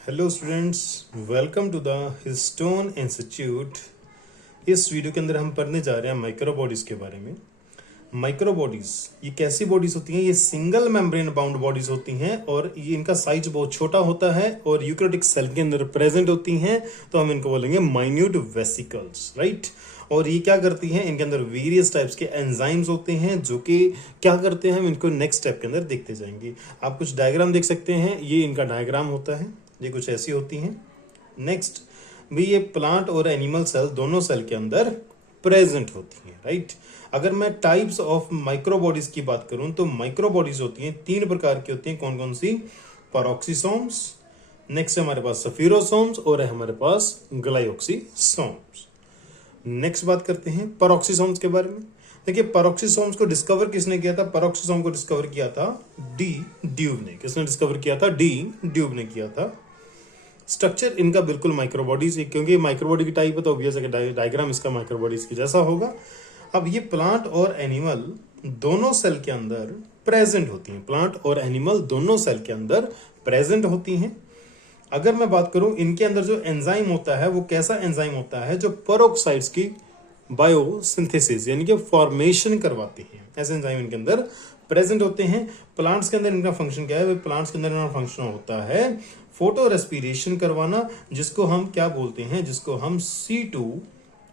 Hello students, welcome to the Histone institute. इस video के अंदर हम पढ़ने जा रहे हैं माइक्रो बॉडीज के बारे में। माइक्रो बॉडीज ये कैसी बॉडीज होती हैं? ये सिंगल मेम्ब्रेन बाउंड बॉडीज होती हैं और ये इनका साइज बहुत छोटा होता है और यूकैरियोटिक सेल के अंदर प्रेजेंट होती हैं, तो हम इनको बोलेंगे माइन्यूट वेसिकल्स, राइट। और ये क्या करती हैं? इनके अंदर वेरियस टाइप्स के एंजाइम्स होते हैं जो कि क्या करते हैं, हम इनको नेक्स्ट स्टेप के अंदर देखते जाएंगे। आप कुछ डायग्राम देख सकते हैं, ये इनका डायग्राम होता है, ये कुछ ऐसी होती हैं। नेक्स्ट भी ये प्लांट और एनिमल सेल दोनों सेल के अंदर प्रेजेंट होती हैं, राइट। अगर मैं टाइप्स ऑफ माइक्रो बॉडीज की बात करूं तो माइक्रो बॉडीज होती हैं, तीन प्रकार की होती हैं। कौन कौन सी? पैरोक्सिसोम्स, नेक्स्ट है हमारे पास सफीरोसोम्स और है हमारे पास ग्लाइओक्सिसोम्स। नेक्स्ट बात करते हैं पैरोक्सिसोम्स के बारे में। देखिए, पैरोक्सिसोम्स को डिस्कवर किसने किया था? पैरोक्सिसोम को डिस्कवर किया था डी ड्यूब ने। किसने डिस्कवर किया था? डी ड्यूब ने किया था। स्ट्रक्चर इनका बिल्कुल माइक्रोबॉडीज, क्योंकि माइक्रोबॉडी की टाइप है तो ऑब्वियस है कि डायग्राम इसका माइक्रोबॉडीज की जैसा होगा। अब ये प्लांट और एनिमल दोनों सेल के अंदर प्रेजेंट होती हैं। प्लांट और एनिमल दोनों सेल के अंदर प्रेजेंट होती हैं। अगर मैं बात करूं इनके अंदर जो एंजाइम होता है वो कैसा एंजाइम होता है? जो पेरोक्साइड्स की बायोसिंथेसिस यानी कि फॉर्मेशन करवाते हैं, ऐसे एंजाइम इनके अंदर प्रेजेंट होते हैं। प्लांट्स के अंदर इनका फंक्शन क्या है? प्लांट्स के अंदर इनका फंक्शन होता है फोटो रेस्पिरेशन करवाना, जिसको हम क्या बोलते हैं? जिसको हम C2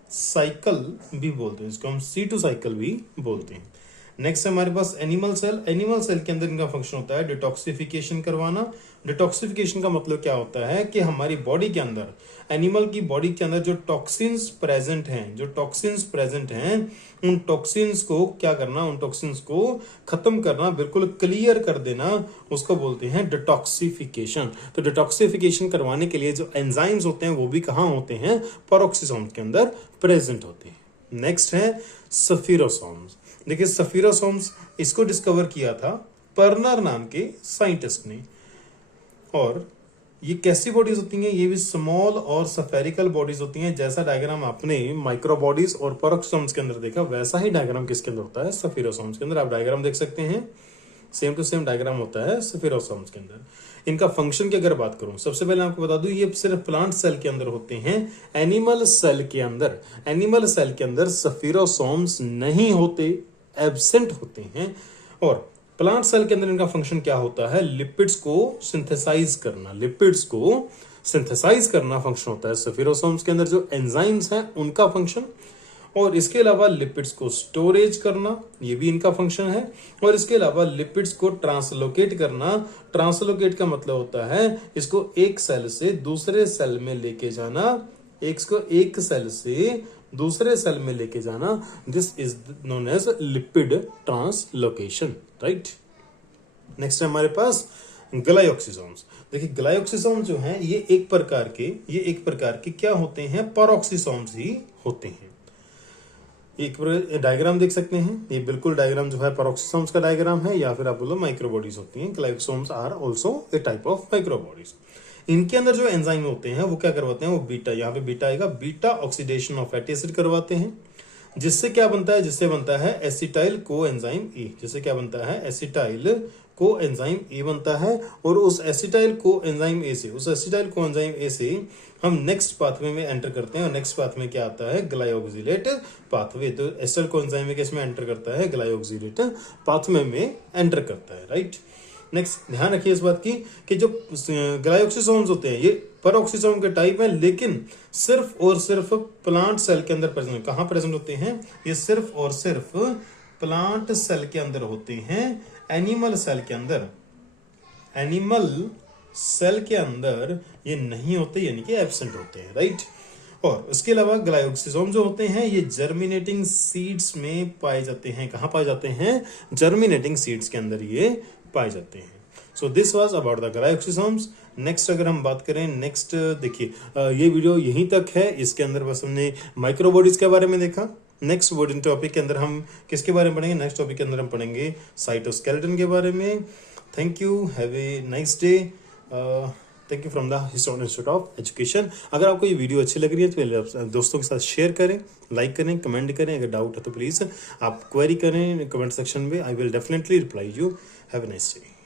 साइकिल भी बोलते हैं, जिसको हम C2 साइकिल भी बोलते हैं। नेक्स्ट हमारे पास एनिमल सेल। एनिमल सेल के अंदर इनका फंक्शन होता है डिटॉक्सिफिकेशन करवाना। डिटॉक्सिफिकेशन का मतलब क्या होता है कि हमारी बॉडी के अंदर, एनिमल की बॉडी के अंदर जो टॉक्सिन्स प्रेजेंट हैं, उन टॉक्सिन्स को क्या करना? उन टॉक्सिन्स को खत्म करना, बिल्कुल क्लियर कर देना, उसको बोलते हैं डिटॉक्सिफिकेशन। तो डिटॉक्सिफिकेशन करवाने के लिए जो एंजाइम्स होते हैं वो भी कहाँ होते हैं? पैरोक्सिसोम्स के अंदर प्रेजेंट होते हैं। नेक्स्ट है सफीरोसोम्स। देखिए, सफीरोसोम्स इसको डिस्कवर किया था पर्नर नाम के साइंटिस्ट ने। और ये कैसी बॉडीज होती हैं? ये भी स्मॉल और स्फेरिकल बॉडीज होती हैं। जैसा डायग्राम आपने माइक्रो बॉडीज और पैरोक्सिसोम्स के अंदर देखा, वैसा ही डायग्राम किसके अंदर होता है? सफीरोसोम्स के अंदर। आप डायग्राम देख सकते हैं, सेम टू सेम डायग्राम होता है सफीरोसोम्स के अंदर। इनका फंक्शन की अगर बात करूं, सबसे पहले आपको बता दूं, ये सिर्फ प्लांट सेल के अंदर होते हैं। एनिमल सेल के अंदर सफीरोसोम्स नहीं होते, एब्सेंट होते हैं। और प्लांट सेल के अंदर इनका फंक्शन क्या होता है? लिपिड्स को सिंथेसाइज करना फंक्शन होता है सफीरोसोम्स के अंदर। जो एंजाइम्स हैं उनका फंक्शन, और इसके अलावा लिपिड्स को स्टोरेज करना, ये भी इनका फंक्शन है। और इसके अलावा लिपिड्स को ट्रांसलोकेट करना। ट्रांसलोकेट का मतलब होता है इसको एक सेल से दूसरे सेल में लेके जाना, एक सेल से दूसरे सेल में लेके जाना। This is known as lipid translocation, right. Next है हमारे पास ग्लाइओक्सिसोम्स। देखिए, ग्लाइओक्सिसोम्स जो हैं ये एक प्रकार के क्या होते हैं? पैरोक्सिसोम्स ही होते हैं। एक डायग्राम देख सकते हैं, ये बिल्कुल डायग्राम जो है पैरोक्सिसोम्स का डायग्राम है, या फिर आप बोलो माइक्रोबॉडीज होती हैं। Glyoxysomes are also a type of microbodies. इनके अंदर जो एंजाइम होते हैं वो क्या करवाते हैं? वो बीटा, यहाँ पे बीटा आएगा, beta oxidation of fatty acid करवाते हैं। जिससे क्या बनता है? जिससे बनता है एसिटाइल को एंजाइम ए। जिससे क्या बनता है? एसिटाइल को एंजाइम ए बनता है। और उस एसिटाइल को एंजाइम ए से हम नेक्स्ट पाथवे में एंटर करते हैं। और नेक्स्ट पाथवे क्या आता है? ग्लाइओक्सिलेट पाथवे। तो एसिटाइल को एंजाइम किसमें एंटर करता है? ग्लाइओक्सिलेट पाथवे में एंटर करता है, राइट। नेक्स्ट ध्यान रखिए इस बात की कि जो ग्लाइओक्सिसोम्स होते हैं ये पैरोक्सिसोम के टाइप है, लेकिन सिर्फ और सिर्फ प्लांट सेल के अंदर प्रेजेंट। कहां प्रेजेंट होते हैं? ये सिर्फ और सिर्फ प्लांट सेल के अंदर होते हैं। एनिमल सेल के अंदर ये नहीं होते, यानी कि एब्सेंट होते हैं, राइट। और उसके अलावा ग्लाइओक्सिसोम जो होते हैं ये जर्मिनेटिंग सीड्स में पाए जाते हैं। कहां पाए जाते हैं? जर्मिनेटिंग सीड्स के अंदर ये पाए जाते हैं। So this was about the glyoxysomes. Next अगर हम बात करें, नेक्स्ट देखिए, ये वीडियो यहीं तक है। इसके अंदर बस हमने माइक्रोबॉडीज के बारे में देखा। नेक्स्ट वर्ड टॉपिक के अंदर हम किसके बारे में पढ़ेंगे? नेक्स्ट टॉपिक के अंदर हम पढ़ेंगे साइटोस्केलेटन के बारे में। Thank you, have a nice day. Thank you from the Histone institute of education. अगर आपको ये वीडियो अच्छी लग रही है तो दोस्तों के साथ शेयर करें, लाइक करें, कमेंट करें। अगर डाउट है तो प्लीज़ आप क्वेरी करें कमेंट सेक्शन में, I will definitely reply you. Have a nice day.